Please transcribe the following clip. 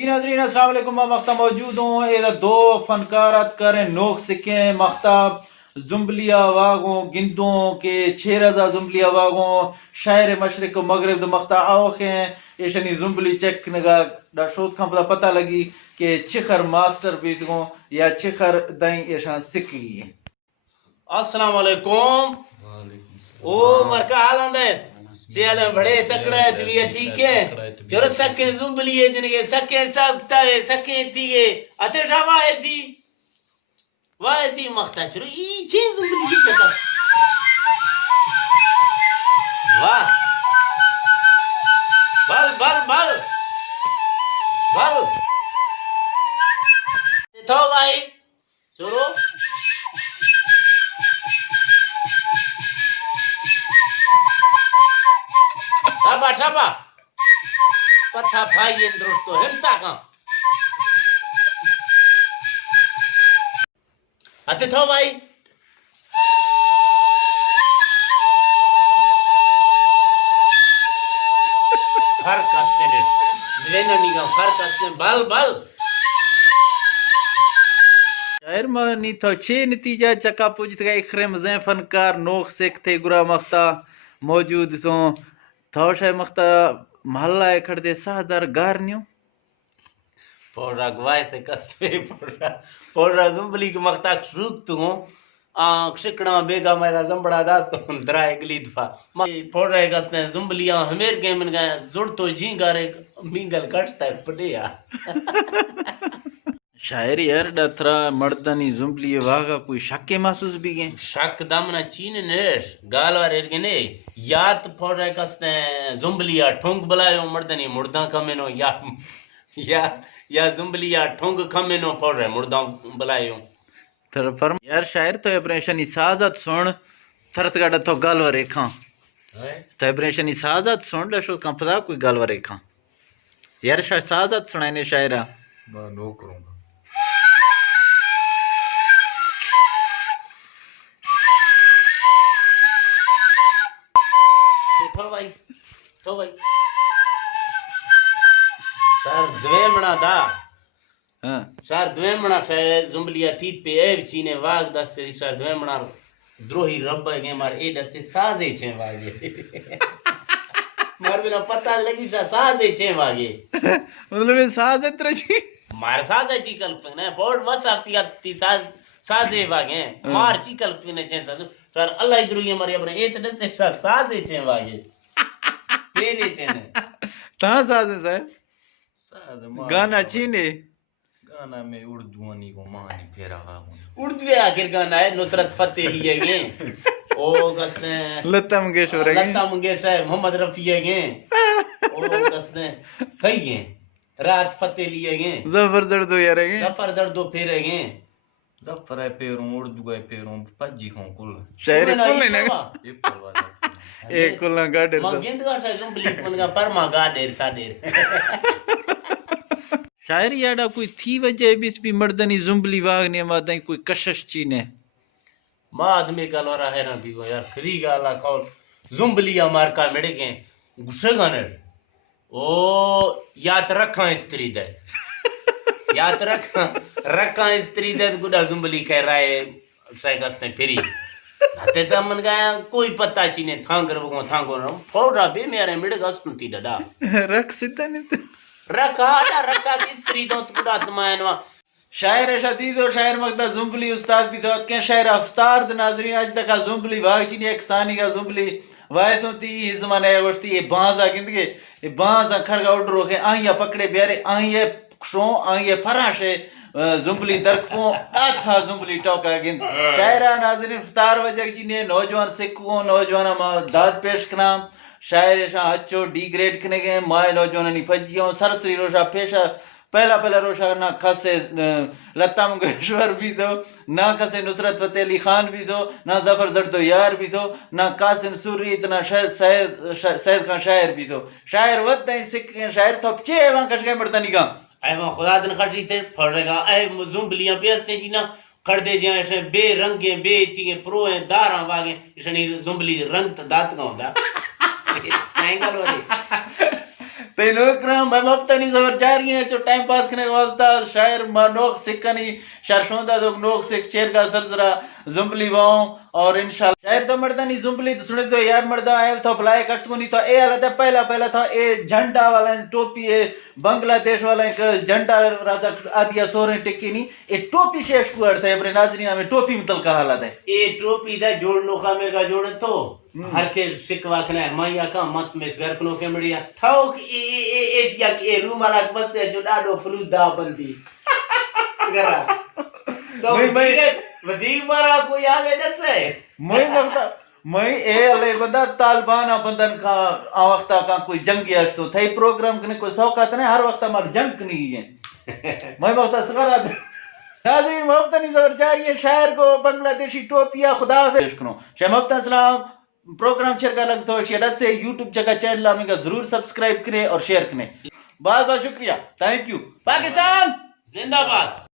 جی ناظرین السلام علیکم، میں مختہ موجود ہوں. یہ دو فنکارات کریں نوک سکھیں مختاب زمبلیا واگوں گندوں کے چھے رضا زمبلیا واگوں شاعر مشرق و مغرب دو مختہ آوخیں ایشنی زمبلی چیک نگا دا شوت کھا پتہ لگی کہ چخر ماسٹر بیتگوں یا چخر دائیں ایشان سکھی. السلام علیکم. او مرکا حال آندا ہے سیالے بڑے تکڑا ہے تو یہ ٹھیک ہے چلو سکے زمبلی ہے جنگے سکے ساکتا ہے سکے تیگے اتے شاوا ہے دی واہ دی مختا چلو ای چھ زمبلی کی چکا واہ بل بل بل بل تو بھائی چلو شابا شابا پتھا بھائی درستو ہمتا کام اتے تھو بھائی فرق اسنے نے دینا نگا فرق اسنے بل بل شاعر مانی تو چھ نتیجہ چکا پوجت گئے اخرے مزیں فنکار نوک سکھ تھے گرا مختہ موجود تو تھو شاہ مختہ محلہ کھڑ دے سہدر گارنیوں پورا گواہ تے کستے پورا زمبلی کے مختاق شروع تو ہوں آنکھ شکڑا بیگا میدا زمبڑا دا تو درائے گلی دفع پورا کستے زمبلیاں ہمیر کے من گئے زڑ تو جین گارے مینگل کٹتا ہے پڑیا شاعر یار ڈترا مردانی زمبلی واگا کوئی شک محسوس بھی گئے شک دامنا چین نیش گالوار ارگنے یاد پورا کستے زمبلیا ٹھونگ بلائیو مردانی مردان کمینو یا زمبلیا ٹھونگ کمینو پورا مردان بلائیو تر فرم یار شاعر تو ابریشنی سازت سن ترت گاڑا تو گالوار ایکھاں تو ابریشنی سازت سن لشو کم پدا کوئی گالوار ایکھاں یار شاہ سازت سنائنے شاعرہ نو کروں گا تو بھائی سر دویمنا دا سر دویمنا شاید زمبلیا تیت پہ ایو چینے واگ دستے سر دویمنا دروہی رب گئے مار اے دستے سازے چھیں واگے مار بنا پتہ لگی شاہ سازے چھیں واگے مطلب سازے ترچی مار سازے چی کلپنگ نے بورڈ وصافتی آتی سازے واگے مار چی کلپنگ چھیں سازے سر اللہ دروہی ماری اپنے اے دستے شاہ سازے چھیں واگے تیرے چھنے تاں سازے صاحب گانا چینے گانا میں اردوانی کو مانی پھیرا ہوں اردوے آخر گانا ہے نصرت فتح لیے گئے او کسنے لتا منگیشور ہے لتا منگیشور ہے محمد رفیع ہے گئے او کسنے کئی گئے رات فتح لیے گئے ظفر زردو یار ہے ظفر زردو پھیرے گئے ظفر ہے پیروں اردو ہے پیروں پجی ہوں کل شاعر کل ہے یہ پلوا ایک کلنا گاڑر ماں گند گا شاہ زمبلی پنگا پر ماں گا دیر سا دیر شاعر یاڑا کوئی تھی وجہ بیس بھی مردنی زمبلی واگنی مادیں کوئی کشش چینے ماں آدمی کا لورا ہے نا بھی گو یار خری گا اللہ کھول زمبلی مارکا مڑے گئے گشے گانے او یاد رکھاں استری دے یاد رکھاں استری دے گوڑا زمبلی کہہ رہا ہے شاہ کستے پھری ناتے تا من گیا کوئی پتہ چینے تھانگر بگو تھانگو رہا فوڑا بے میرے مڑے گا سنتی ڈاڈا رکھ ستا نہیں رکھا کی استری دو تکڑا تمائنوا شاعر شدید و شاعر مقدہ زمبلی استاد بھی تو کہ شاعر افطار د ناظرین آج تک زمبلی واگ چینی ایک ثانی کا زمبلی وائس ہوتی ہی زمانہ ہے گوشتی یہ بانزا گندگے یہ بانزا کھر کا اٹھ روکے آئیے پکڑے بیارے آئیے شوں آئیے فراشے زمبلی درکھوں آتھا زمبلی ٹوکا گند شاعرہ ناظرین افطار وجہ چینے نوجوان سکھوں نوجوان داد پیش کنام شاعر شاہ اچو ڈی گریڈ کنے گئے مائے نوجوانانی پھجیوں سرسری روشا پیشا پہلا روشا نہ کھسے لتا منگیشور بھی دو نہ کھسے نصرت فتح علی خان بھی دو نہ ظفر زردو یار بھی دو نہ قاسم سوری نہ سید خان شاعر بھی دو شاعر ود نہیں سکھ شاعر تو چے وہاں کش گئے مردہ نگاہ اے وہاں خدا دن کھٹی تے پھڑ رہے گا اے زمبلیاں پیستے جی نا کھڑ دے جائیں ایسے بے رنگیں بے تیگیں پرویں داراں واگیں اسے زمبلی رنگ تا دات گاؤں دا سائنگل ہو پہلو اکرام میں مفتنی زبر جاری ہیں جو ٹائم پاس کرنے کا واسطہ شاعر نوک سکھنی شرشوندہ دو نوک سکھ شیر کا سلسلہ زمبلی واؤں اور انشاءاللہ شاعر تو مردہ نہیں زمبلی تو سنے تو یار مردہ آئے تو بلائے کٹ کو نہیں تو اے حالت ہے پہلا تھا اے جھنڈا والا ٹوپی اے بنگلہ دیش والا ایک جھنڈا راتا آدیا سوریں ٹکی نہیں اے ٹوپی شیش کو ارتھا ہے اپنے ناظرین میں ٹوپی متل کا حالت ہے اے ٹوپی دا جوڑنو کا میگا جوڑن تو ہر کے سکوا کنا مایا کا مت میں گھر کنو کے مڑیا تھاو کہ اے یا کہ روم والا بستے جو ڈاڈو فلودا بندی گرا تو ودیگ مارا کوئی آگے دسے میں اے علی بندہ طالبان بندن کا آ وقتا کا کوئی جنگی ارسو تھے پروگرام کنے کوئی سوکات نہیں ہر وقت ہمارا جنگ نہیں ہے میں وقتا سکرا دے ناظرین مفتنی زبر جاری ہے شاعر کو بنگلہ دیشی ٹوپیا خدا حافظ کنو شاہ مفتن سلام پروگرام شیئر کا لگ تو شیئر سے یوٹیوب جگہ چینل آمیں گا ضرور سبسکرائب کریں اور شیئر کریں بہت بہت شکریہ تھینک یو پاکستان زندہ باد